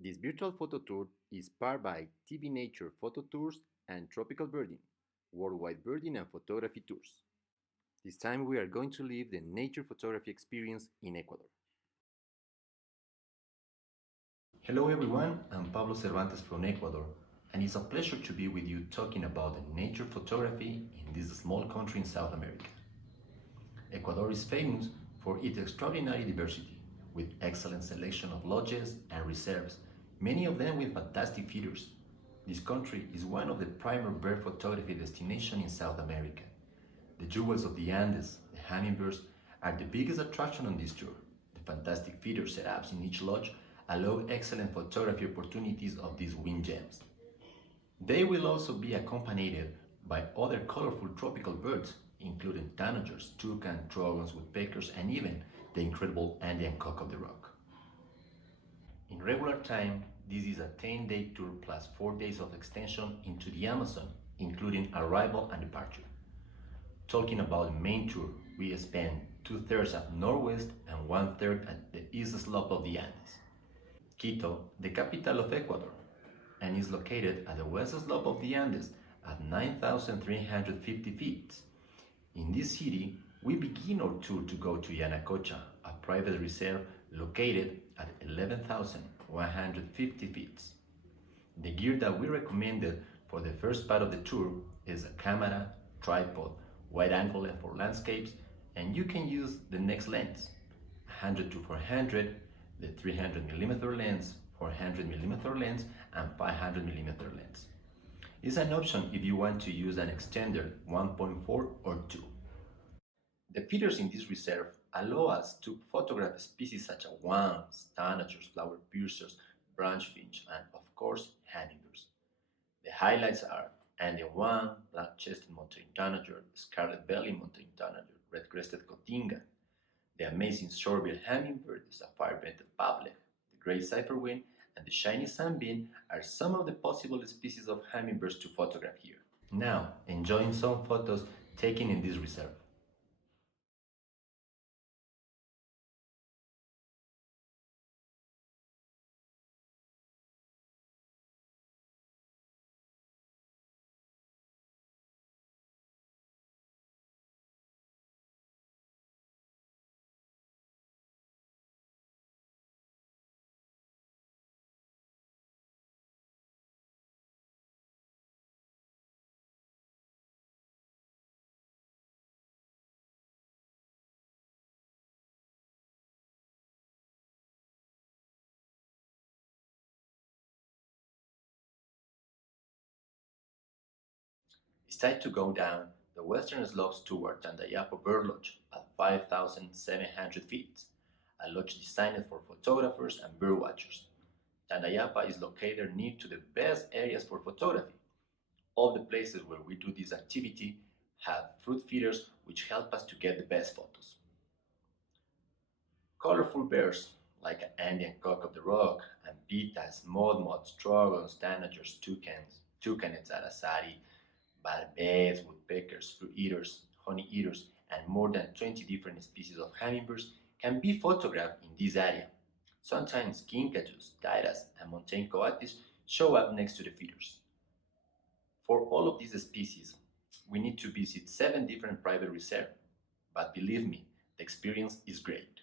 This virtual photo tour is powered by TV Nature Photo Tours and Tropical Birding, worldwide birding and photography tours. This time we are going to live the nature photography experience in Ecuador. Hello everyone, I'm Pablo Cervantes from Ecuador, and it's a pleasure to be with you talking about the nature photography in this small country in South America. Ecuador is famous for its extraordinary diversity, with excellent selection of lodges and reserves, many of them with fantastic feeders. This country is one of the primary bird photography destinations in South America. The jewels of the Andes, the hummingbirds, are the biggest attraction on this tour. The fantastic feeder setups in each lodge allow excellent photography opportunities of these wind gems. They will also be accompanied by other colorful tropical birds, including tanagers, toucan, trogons, woodpeckers, and even the incredible Andean cock of the rock. In regular time, this is a 10-day tour plus 4 days of extension into the Amazon, including arrival and departure. Talking about the main tour, we spend 2/3 at northwest and 1/3 at the east slope of the Andes. Quito, the capital of Ecuador, and is located at the west slope of the Andes at 9,350 feet. In this city, we begin our tour to go to Yanacocha, a private reserve located at 11,150 feet. The gear that we recommended for the first part of the tour is a camera, tripod, wide angle lens for landscapes, and you can use the next lens, 100 to 400, the 300mm lens, 400mm lens, and 500mm lens. It's an option if you want to use an extender 1.4 or 2. The feeders in this reserve allow us to photograph species such as swans, tanagers, flower piercers, branch finch, and of course, hummingbirds. The highlights are Andean one, black-chested mountain tanager, scarlet-bellied mountain tanager, red-crested cotinga, the amazing shorebell hummingbird, the sapphire-vented pavlik, the gray cyperwing, and the shiny sunbeam are some of the possible species of hummingbirds to photograph here. Now, enjoying some photos taken in this reserve. It's time to go down the western slopes toward Tandayapa Bird Lodge at 5,700 feet, a lodge designed for photographers and bird watchers. Tandayapa is located near to the best areas for photography. All the places where we do this activity have fruit feeders which help us to get the best photos. Colorful birds like an Andean cock of the rock, and pitas, moths, trogons, tanagers, toucans, araceli, barbets, woodpeckers, fruit eaters, honey eaters, and more than 20 different species of hummingbirds can be photographed in this area. Sometimes kinkajous, tairas, and mountain coatis show up next to the feeders. For all of these species, we need to visit 7 different private reserves, but believe me, the experience is great.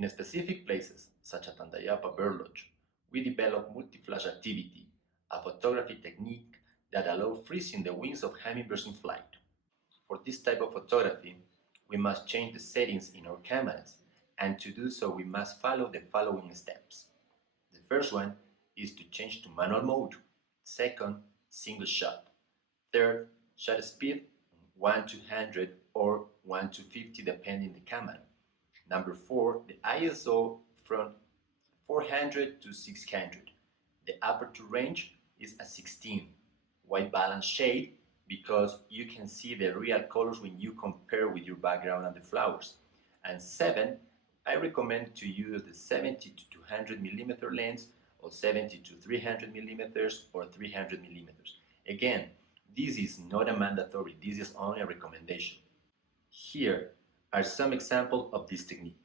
In specific places, such as Tandayapa Bird Lodge, we develop multiflash activity, a photography technique that allows freezing the wings of hummingbirds in flight. For this type of photography, we must change the settings in our cameras, and to do so we must follow the following steps. The first one is to change to manual mode. Second, single shot. Third, shutter speed 1 to 100 or 1 to 50 depending the camera. Number 4, the ISO from 400 to 600. The aperture range is a 16. White balance shade because you can see the real colors when you compare with your background and the flowers. And 7, I recommend to use the 70 to 200 millimeter lens or 70 to 300 millimeters or 300 millimeters. Again, this is not a mandatory, this is only a recommendation. Here are some examples of this technique.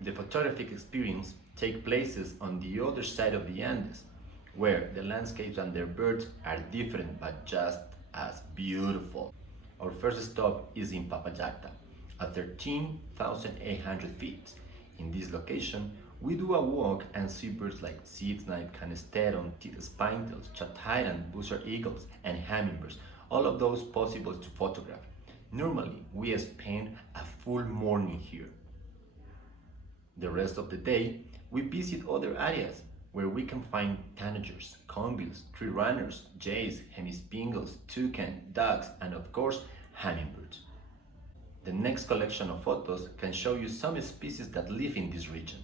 The photographic experience takes places on the other side of the Andes, where the landscapes and their birds are different but just as beautiful. Our first stop is in Papaja, at 13,800 feet. In this location, we do a walk and see birds like seed-snipe, canesteron, spinetails, chat-hyran, buzzard eagles, and hummingbirds, all of those possible to photograph. Normally, we spend a full morning here. The rest of the day, we visit other areas where we can find tanagers, convils, tree runners, jays, hemispingles, toucan, ducks, and of course, hummingbirds. The next collection of photos can show you some species that live in this region.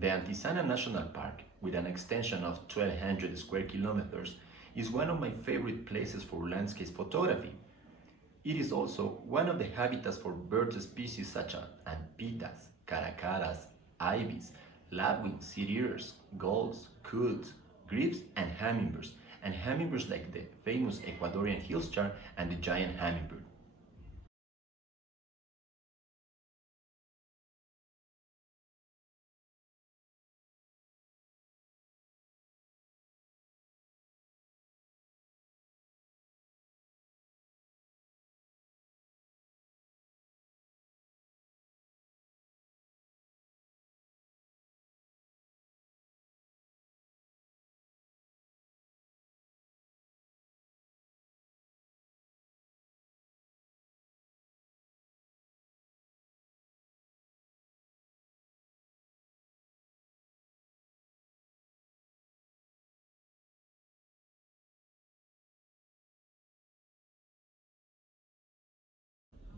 The Antisana National Park, with an extension of 1,200 square kilometers, is one of my favorite places for landscape photography. It is also one of the habitats for bird species such as anpitas, caracaras, ibis, lapwings, seedeers, gulls, coots, grebes, and hummingbirds like the famous Ecuadorian hillstar and the giant hummingbird.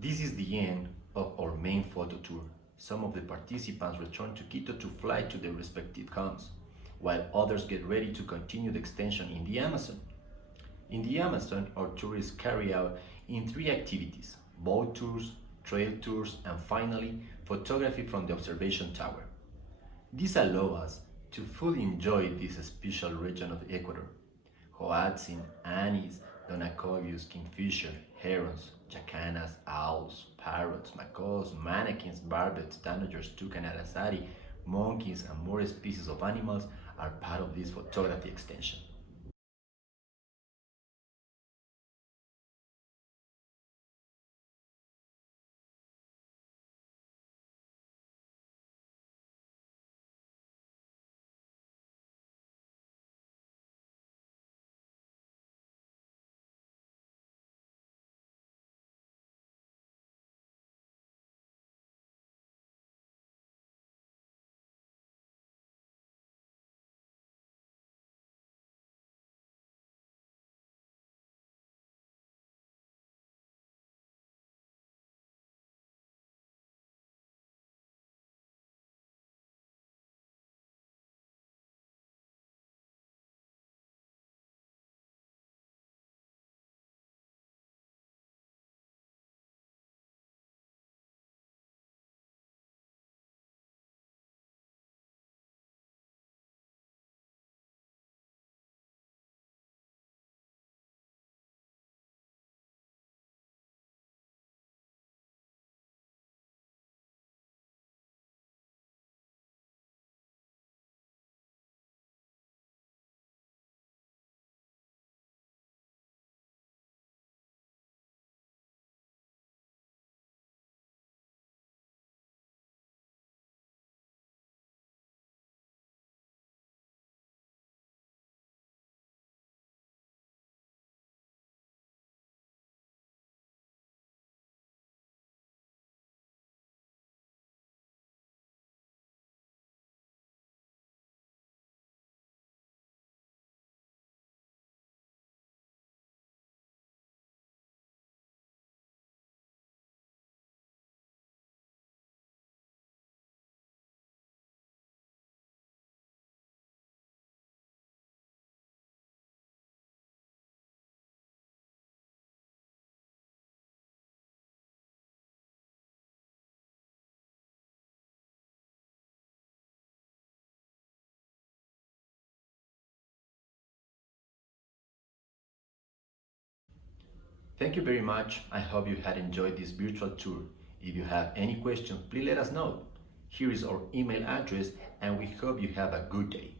This is the end of our main photo tour. Some of the participants return to Quito to fly to their respective homes, while others get ready to continue the extension in the Amazon. In the Amazon, our tourists carry out in three activities: boat tours, trail tours, and finally, photography from the observation tower. This allows us to fully enjoy this special region of Ecuador. Hoatzin, anis, donacovius, kingfisher, herons, jacanas, owls, parrots, macaws, manakins, barbets, tanagers, toucan aracari, monkeys, and more species of animals are part of this photography extension. Thank you very much. I hope you had enjoyed this virtual tour. If you have any questions, please let us know. Here is our email address, and we hope you have a good day.